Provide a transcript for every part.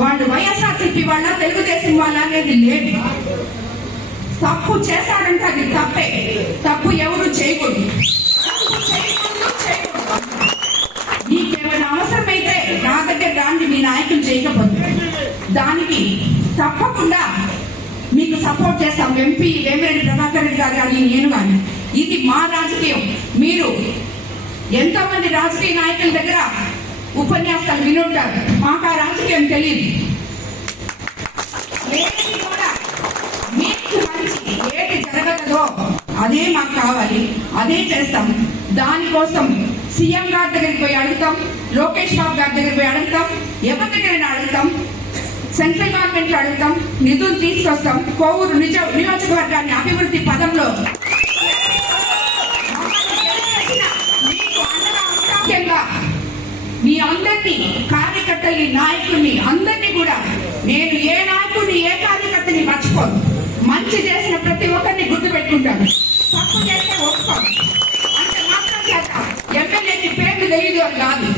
వాళ్ళు వైఎస్ఆర్సీపీ వాళ్ళ తెలుగుదేశం వాళ్ళ అనేది లేదు. తప్పు చేశాడంటే అది తప్పే. తప్పు ఎవరు చేయకూడదు. చేయకూడదు. నీకేమైనా అవసరమైతే నా దగ్గర రాండి మీ నాయకులు చేయకపోతే. దానికి తప్పకుండా మీకు సపోర్ట్ చేస్తాం. ఎంపీ వేమిరెడ్డి ప్రభాకర్ రెడ్డి గారు కానీ నేను కానీ ఇది మా రాజకీయం. మీరు ఎంతో మంది రాజకీయ నాయకుల దగ్గర ఉపన్యాసాలు వినుంటారు. మాకు ఆ రాజకీయం తెలియదు ఏది కూడా మీకు మంచి ఏది జరగదో అదే మాకు కావాలి. అదే చేస్తాం. దానికోసం సీఎం గారి దగ్గరికి పోయి అడుగుతాం లోకేష్ బాబు గారి దగ్గరికి పోయి అడుగుతాం ఎవరి దగ్గరైనా అడుగుతాం సెంట్రల్ గవర్నమెంట్లో అడుగుతాం నిధులు తీసుకొస్తాం. కోవూరు నిజ నియోజకవర్గాన్ని అభివృద్ధి పదంలో మీ అందరినీ కార్యకర్తల్ని నాయకుల్ని అందరినీ కూడా నేను ఏ నాయకుడిని ఏ కార్యకర్తని మర్చిపోను. మంచి చేసిన ప్రతి ఒక్కరిని గుర్తు పెట్టుకుంటాను తప్పు చేస్తే ఒప్పుకోను. అంత మాత్రం చేత ఎమ్మెల్యేకి పేర్లు తెలియదు అని కాదు.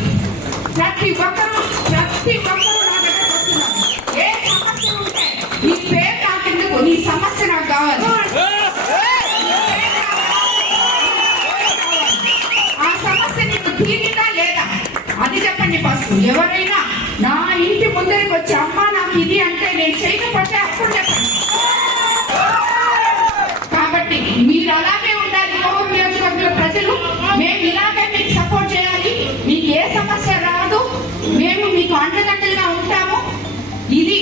ప్రతి ఒక్కరూ ప్రతి ఒక్కరూ ఎవరైనా నా ఇంటి ముందరికి వచ్చి అమ్మ నాకు ఇది అంటే నేను చేయకపోతే అప్పుడు చెప్పండి. కాబట్టి మీరు అలాగే ఉండాలి. కోవూరు నియోజకవర్గంలో ప్రజలు మేము ఇలాగే మీకు సపోర్ట్ చేయాలి. మీకు ఏ సమస్య రాదు. మేము మీకు అండదండలుగా ఉంటాము. ఇది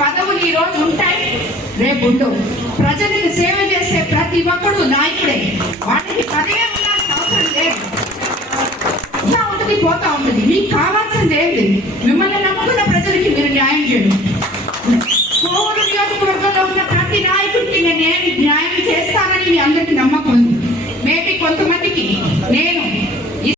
పదవులు ఈ రోజు ఉంటాయి. రేపు ఉండవు. ప్రజలకు సేవ చేసే ప్రతి ఒక్కడు నాయకుడే. వాటికి పదవే ఉండాల్సిన అవసరం లేదు. ఇలా ఉంటుంది పోతా ఉంటుంది. మీకు కావాల్సింది ఏం లేదు. మిమ్మల్ని నమ్ముకున్న ప్రజలకి మీరు న్యాయం చేయండి. కోవూరు నియోజకవర్గంలో ఉన్న ప్రతి నాయకుడికి నేను న్యాయం చేస్తానని మీ అందరికీ నమ్మకం ఉంది. మేబీ కొంతమందికి నేను